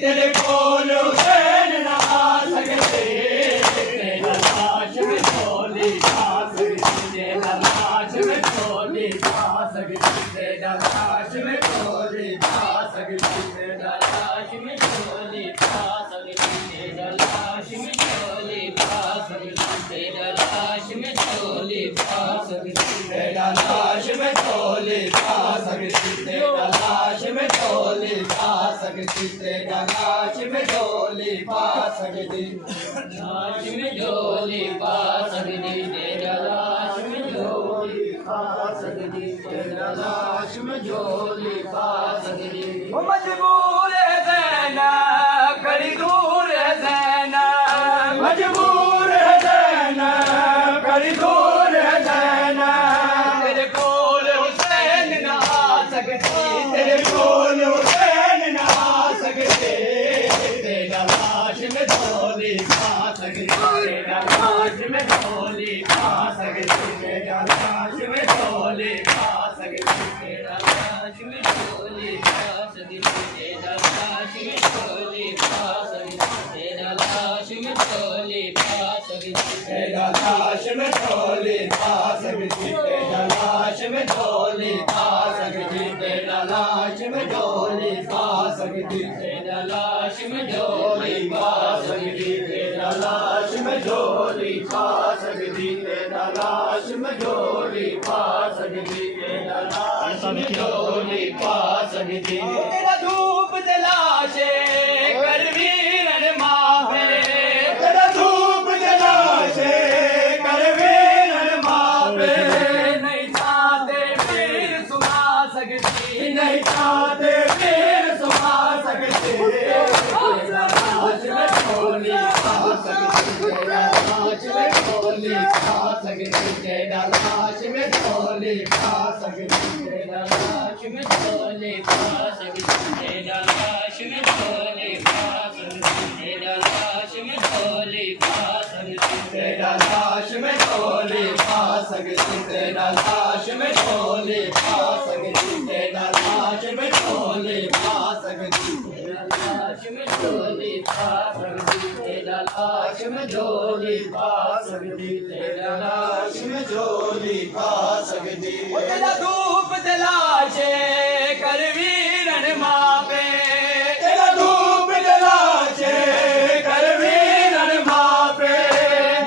तेरे कोल हुसैन ना आ सकते तेरा लाश में झोली खा सकती तेरा लाश में झोली खा सकती तेरा लाश में झोली खा सकती तेरा लाश में झोली खा सकती तेरा लाश में झोली खा सकती तेरा लाश में झोली खा सकती तेरा लाश में झोली खा सकती तेरा लाश में झोली खा सकती तेरा लाश में झोली पा सकती लाश में झोली पा सकती तेरा लाश में झोली पा सकती तेरा लाश में झोली पा सकती वो मजबूर है ज़ैनब कड़ी दूर है ज़ैनब मजबूर है ज़ैनब कड़ी दूर है ज़ैनब तेरे कोल हुसैन ना आ सकती तेरे कोल हुसैन ना आ सकते तेरा लाश में झोली खा सकती तेरा लाश में झोली खा सकती तेरा लाश में झोली खा सकती तेरा लाश में झोली खा सकती तेरा लाश में झोली खा सकती तेरा लाश में झोली खा सकती तेरा लाश में झोली खा सकती तेरा लाश में झोली खा सकती तेरा लाश में झोली खा सकती तेरा लाश में झोली खा सकती तेरा लाश में झोली खा सकती तेरा लाश में झोली खा सकती तेरा लाश में झोली खा सकती तेरा धूप जलाशे कर वीरन माफे तेरा धूप जलाशे कर वीरन माफे नहीं चाहते वीर सुना सकती नहीं चाहते वीर सुना सकते तेरा लाश में झोली खा सकती तेरा लाश में झोली खा सकती तेरा लाश में झोली खा सकती तेरा लाश में झोली खा सकती तेरा लाश में झोली खा सकती तेरा लाश में झोली खा सकती तेरा लाश में झोली खा सकती तेरा लाश में झोली खा सकती तेरा लाश में झोली खा सकती तेरा लाश में झोली खा सकती तेरा लाश में झोली खा सकती तेरा लाश में झोली खा सकती तेरा धूप जलाशे कर वीरन मापे तेरा धूप जलाशे कर वीरन मापे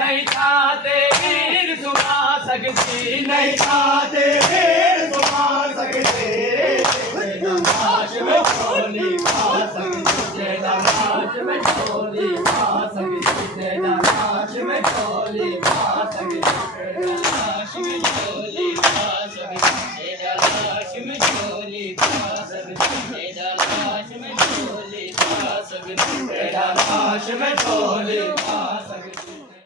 नहीं चाहते वीर सुना सकती नहीं चाहते वीर सुना सकते तेरा लाश में झोली खा सकती तेरा लाश में झोली खा सकती तेरा लाश में झोली खा सकती तेरा लाश में झोली खा सकती तेरा लाश में झोली खा सकती तेरा लाश में झोली खा सकती तेरा लाश में झोली खा सकती